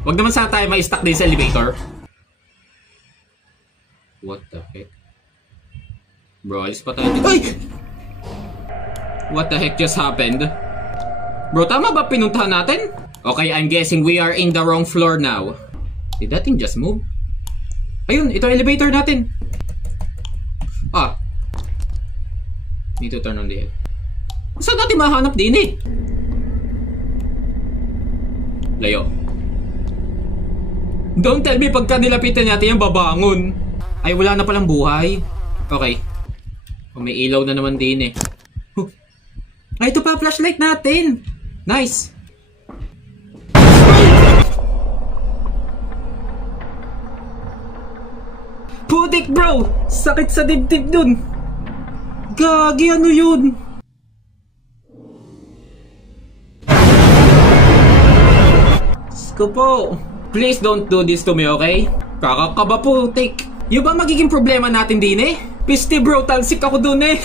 Wag naman sana tayo may stuck din sa elevator. What the heck? Bro, alis pa tayo dito. Ay! What the heck just happened? Bro, tama ba pinuntahan natin? Okay, I'm guessing we are in the wrong floor now. Did that thing just move? Ayun, ito elevator natin. Ah. Need to turn on the head. Saan natin mahanap din eh? Layo. Don't tell me pagka nilapitan natin yung babangon. Ay, wala na palang buhay. Okay. Oh, may ilaw na naman din eh. Ay, ito pa, flashlight natin. Nice. Putik bro! Sakit sa dibdib dun. Gagi, ano yun? Sko po. Please don't do this to me, okay? Kakakaba putik. Yung ba magiging problema natin din eh? Piste bro, talsik ako dun eh.